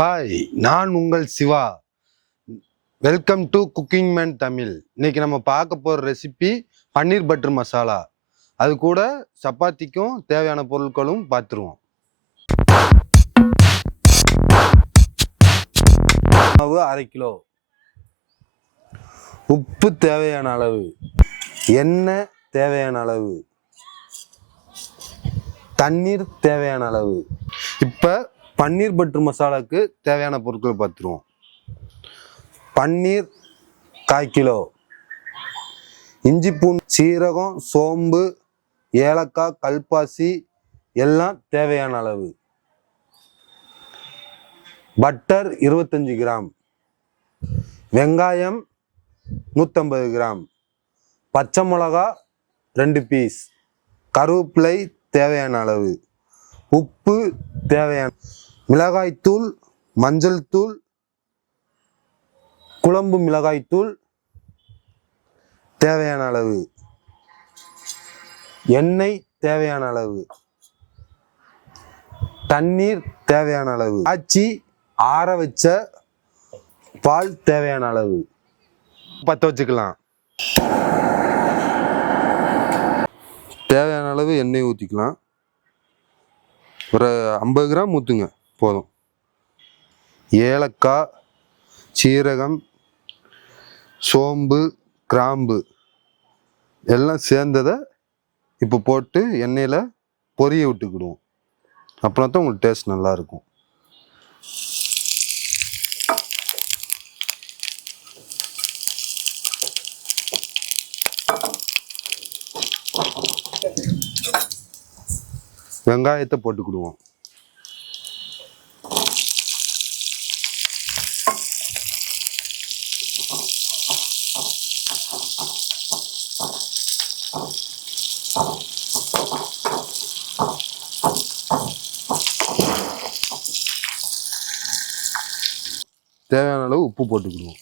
Hi, நான் உங்கள் Siva. Welcome to cooking man Tamil. இன்னைக்கு நம்ம பார்க்க போகிற ரெசிபி பன்னீர் பட்டர் மசாலா. அது கூட சப்பாத்திக்கும் தேவையான பொருட்களும் பார்த்துருவோம். மாவு 1/2 கிலோ, உப்பு தேவையான அளவு, எண்ணெய் தேவையான அளவு, தண்ணீர் தேவையான அளவு. இப்போ பன்னீர் பட்டர் மசாலாவுக்கு தேவையான பொருட்கள் பார்த்துருவோம். பன்னீர் 1/4 கிலோ, இஞ்சி பூண்டு, சீரகம், சோம்பு, ஏலக்காய், கல்பாசி எல்லாம் தேவையான அளவு, பட்டர் 25 கிராம், வெங்காயம் 150 கிராம், பச்சை மிளகா 2 பீஸ், கருவேப்பிலை தேவையான அளவு, உப்பு தேவையான, மிளகாய்த்தூள், மஞ்சள் தூள், குழம்பு மிளகாய்த்தூள் தேவையான அளவு, எண்ணெய் தேவையான அளவு, தண்ணீர் தேவையான அளவு, காய்ச்சி ஆற வச்ச பால் தேவையான அளவு. பற்ற வச்சுக்கலாம். தேவையான அளவு எண்ணெய் ஊற்றிக்கலாம். ஒரு 50 கிராம் ஊற்றுங்க போதும். ஏலக்காய், சீரகம், சோம்பு, கிராம்பு எல்லாம் சேர்ந்ததை இப்போ போட்டு எண்ணெயில் பொரிய விட்டுக்கிடுவோம். அப்புறம் தான் உங்களுக்கு டேஸ்ட் நல்லா இருக்கும். வெங்காயத்தை போட்டுக்கிடுவோம். தேவையான அளவு உப்பு போட்டுக்கிடுவோம்.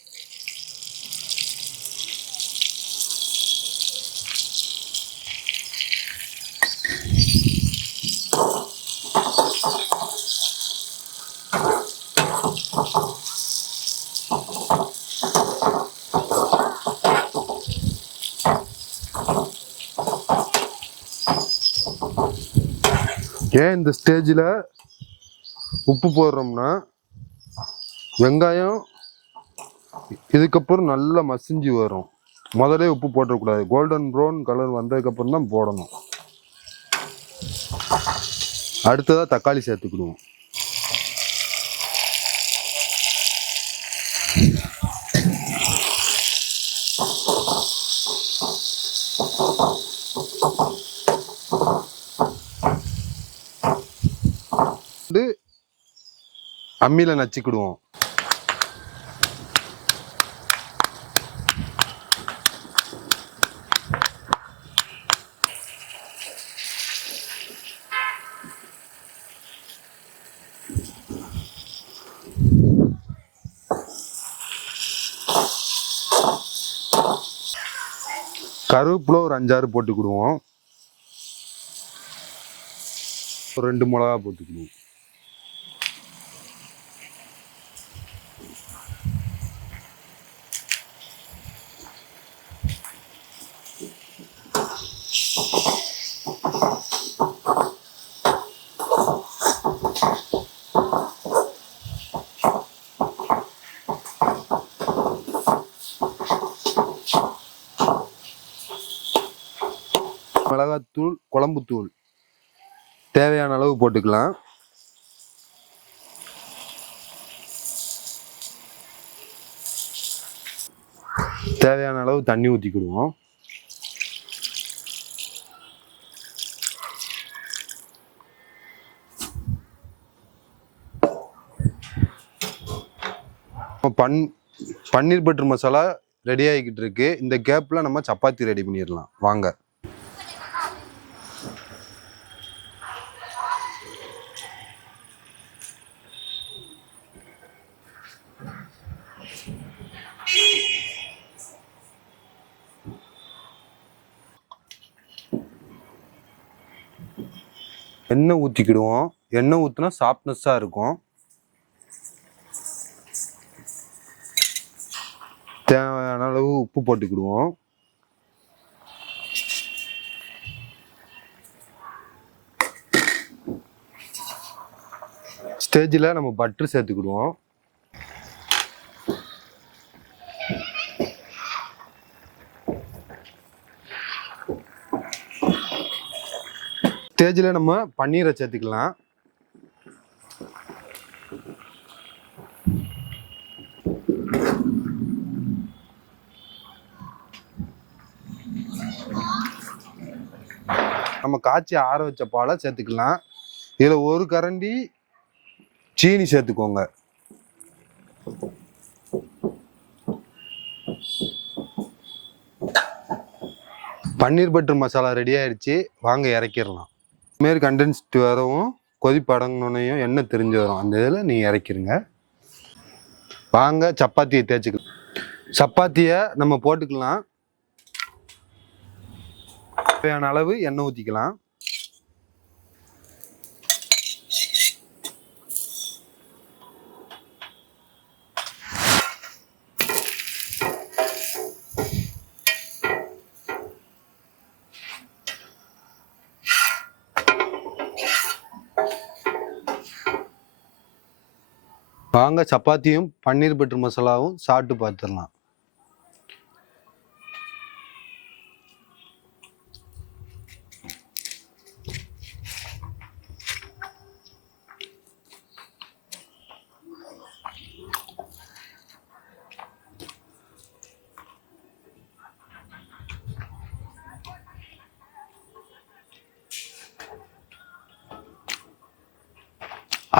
ஏன் இந்த ஸ்டேஜில் உப்பு போடுறோம்னா, வெங்காயம் இதுக்கப்புறம் நல்லா மசிஞ்சு வரும். முதலே உப்பு போட்டக்கூடாது. கோல்டன் ப்ரௌன் கலர் வந்ததுக்கப்புறம் தான் போடணும். அடுத்ததாக தக்காளி சேர்த்துக்கிடுவோம். அம்மியில நச்சுக்கிடுவோம். கருவேப்பிலை ஒரு 5-6 போட்டுக்கிடுவோம். ஒரு 2 மிளகா போட்டுக்கிடுவோம். மிளகாத்தூள், குழம்புத்தூள் தேவையான அளவு போட்டுக்கலாம். தேவையான அளவு தண்ணி ஊற்றிக்கிடுவோம். பன்னீர் பட்டர் மசாலா ரெடி ஆகிக்கிட்டு இருக்கு. இந்த கேப்ல நம்ம சப்பாத்தி ரெடி பண்ணிடலாம் வாங்க. எண்ணெய் ஊற்றிக்கிடுவோம். எண்ணெய் ஊற்றினா சாஃப்ட்னஸாக இருக்கும். தேவையான அளவு உப்பு போட்டுக்கிடுவோம். ஸ்டேஜில் நம்ம பட்டர் சேர்த்துக்கிடுவோம். ஸ்டேஜில் நம்ம பன்னீரை சேர்த்துக்கலாம். நம்ம காய்ச்சி ஆற வச்ச பாலை சேர்த்துக்கலாம். இதில் ஒரு கரண்டி சீனி சேர்த்துக்கோங்க. பன்னீர் பட்டர் மசாலா ரெடி ஆயிடுச்சு. வாங்க இறக்கிடலாம். இதுமாரி கண்டென்ஸ்ட் வரவும் கொதிப்படங்கனையும் எண்ணெய் தெரிஞ்சு வரும். அந்த இதில் நீங்கள் இறக்கிருங்க. வாங்க சப்பாத்தியை தேய்ச்சிக்கலாம். சப்பாத்தியை நம்ம போட்டுக்கலாம். தேவையான அளவு எண்ணெய் ஊற்றிக்கலாம். வாங்க சப்பாத்தியும் பன்னீர் பட்டர் மசாலாவும் சாப்பிட்டு பார்த்துடலாம்.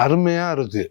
அருமையா இருக்கு.